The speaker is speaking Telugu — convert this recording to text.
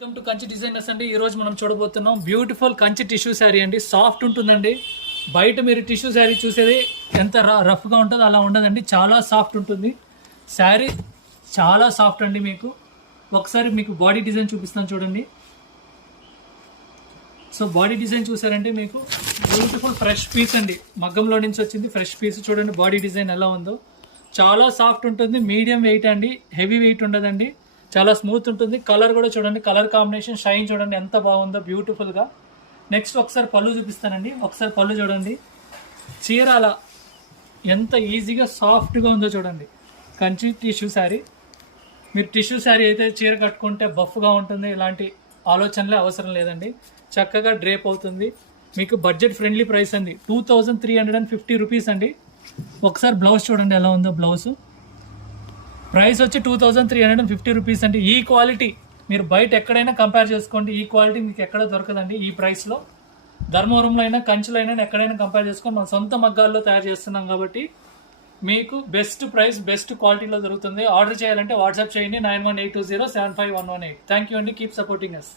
వెల్కమ్ టు కంచి డిజైనర్స్ అండి. ఈ రోజు మనం చూడబోతున్నాం బ్యూటిఫుల్ కంచి టిష్యూ శారీ అండి. సాఫ్ట్ ఉంటుందండి. బయట మీరు టిష్యూ శారీ చూసేది ఎంత రఫ్గా ఉంటుందో అలా ఉండదండి. చాలా సాఫ్ట్ ఉంటుంది శారీ, చాలా సాఫ్ట్ అండి. ఒకసారి మీకు బాడీ డిజైన్ చూపిస్తాను చూడండి. సో బాడీ డిజైన్ చూసారంటే మీకు బ్యూటిఫుల్ ఫ్రెష్ పీస్ అండి. మగ్గంలో నుంచి వచ్చింది ఫ్రెష్ పీస్. చూడండి బాడీ డిజైన్ ఎలా ఉందో. చాలా సాఫ్ట్ ఉంటుంది. మీడియం వెయిట్ అండి, హెవీ వెయిట్ ఉండదండి. చాలా స్మూత్ ఉంటుంది. కలర్ కూడా చూడండి, కలర్ కాంబినేషన్, షైన్ చూడండి ఎంత బాగుందో బ్యూటిఫుల్గా. నెక్స్ట్ ఒకసారి పళ్ళు చూపిస్తానండి. ఒకసారి పళ్ళు చూడండి. చీర అలా ఎంత ఈజీగా సాఫ్ట్గా ఉందో చూడండి. కంచి టిష్యూ శారీ. మీరు టిష్యూ శారీ అయితే చీర కట్టుకుంటే బఫ్గా ఉంటుంది, ఇలాంటి ఆలోచనలే అవసరం లేదండి. చక్కగా డ్రేప్ అవుతుంది. మీకు బడ్జెట్ ఫ్రెండ్లీ ప్రైస్ అండి. 2350 రూపీస్ అండి. ఒకసారి బ్లౌజ్ చూడండి ఎలా ఉందో. బ్లౌజ్ ప్రైస్ వచ్చి 2350 రూపీస్ అండి. ఈ క్వాలిటీ మీరు బయట ఎక్కడైనా కంపేర్ చేసుకోండి. ఈ క్వాలిటీ మీకు ఎక్కడ దొరకదండి ఈ ప్రైస్లో. ధర్మవరంలో అయినా, కంచిలో అయినా ఎక్కడైనా కంపేర్ చేసుకొని మన సొంత మగ్గాల్లో తయారు చేస్తున్నాం కాబట్టి మీకు బెస్ట్ ప్రైస్, బెస్ట్ క్వాలిటీలో దొరుకుతుంది. ఆర్డర్ చేయాలంటే వాట్సాప్ చేయండి 9182075118. థ్యాంక్ యూ అండి. కీప్ సపోర్టింగ్ అస్.